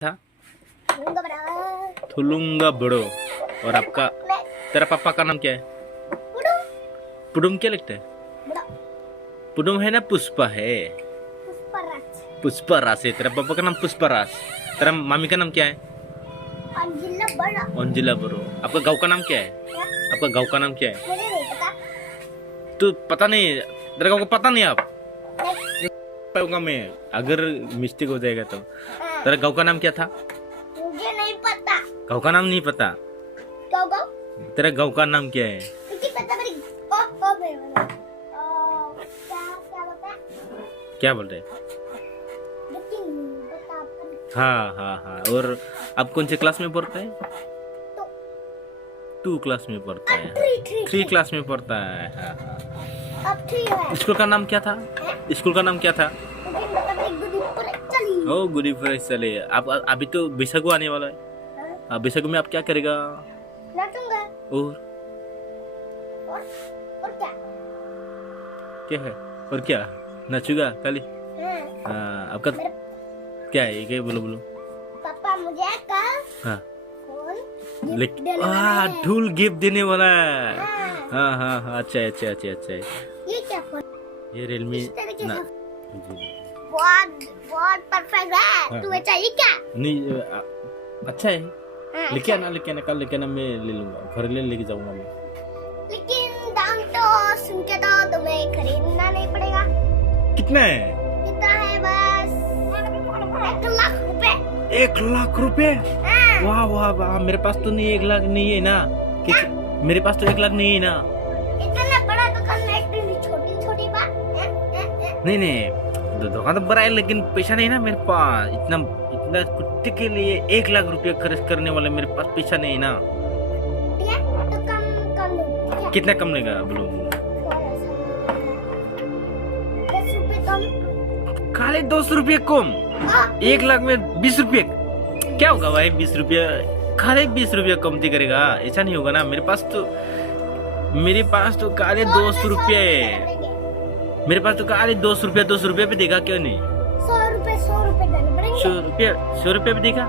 था थुलुंगा बड़ा थुलुंगा बड़ो। और आपका तेरा पापा का नाम क्या है? बुड़ो पुडुम क्या लिखता है? बड़ा पुडुम है ना पुष्पा है? पुष्पराज पुष्पराज है। तेरा पापा का नाम पुष्पराज। तेरा मामी का नाम क्या है? अंजिला बड़ा अंजिला बड़ो। आपका गांव का नाम क्या है? क्या? आपका गांव का नाम क्या है? मुझे नहीं पता तो पता नहीं, तेरे गांव को पता नहीं आप? नहीं, पाऊंगा मैं अगर मिस्टेक हो जाएगा तो। हाँ, तेरा गांव का नाम क्या था? मुझे नहीं पता गांव का नाम नहीं पता? गाओ गाओ तेरा गांव का नाम क्या है? मुझे पता मेरी ओ मेरे वाला क्या क्या बता क्या बोल रहे? लेकिन बता अपन हाँ हाँ हाँ। और आप कौन से क्लास में पढ़ता है? तो 2 क्लास में पढ़ता है। थ्री 3 क्लास में पढ़ता है। हाँ हाँ। अब थ्री है स्कूल का नाम क्या था? स्कूल का नाम क्या था? मुझे पता मेरी गुडी पर चली ओ गुडी फ्रेश चले। आप अभी तो बैसाखू आने वाला है। हाँ, हाँ, बैसाखू में आप क्या करेगा? नाचूंगा और और क्या है? और क्या नाचूगा खाली? हाँ हाँ, आपका मेरे क्या है? क्या बोलो बोलो। पापा मुझे कल हाँ फोन लेक गिफ्ट देने वाला है ढूल गिफ्ट देने वाला है। हाँ, हाँ हाँ हाँ। अच्छा है, अच्छा है, अच्छा है, अच्छा है। ये क्या फोन ये रियलमी इस तरीके ना से बहुत बहुत परफेक्ट है हाँ, तुम्हें चाहिए क्या नहीं अच्छा है। हाँ, लेके आना, लेके आना, कल लेके आना, मैं ले लूंगा, घर लेके जाऊंगा मैं। लेकिन दाम तो सुन के तो तुम्हें खरीदना नहीं पड़ेगा कितना है? कितना है बस 1 लाख रुपए 1 लाख रुपए? हाँ, वाह वाह वाह। मेरे पास तो नहीं, 1 लाख नहीं है ना। मेरे पास तो 1 लाख नहीं है ना। इतना बड़ा दुकान में इतनी छोटी छोटी बात नहीं नहीं, दुकान तो बड़ा है लेकिन पैसा नहीं ना मेरे पास। इतना इतना कुत्ते के लिए 1 लाख रुपए खर्च करने वाले मेरे पास पैसा नहीं है ना। ठीक है तो कम कम लो ठीक है कितना कम लेगा बोलो? थोड़ा सा 10 रुपए कम खाली 200 रुपये कम? हाँ, 1 लाख में 20 रुपये क्या होगा भाई? 20 रुपये खाली 20 रुपये कमती करेगा? ऐसा नहीं होगा ना। मेरे पास तो खाली 200 रुपये है। मेरे पास तो खाली 200 रुपये पे देगा क्यों नहीं? 100 रुपए देने पड़ेंगे 100 रुपये भी देगा?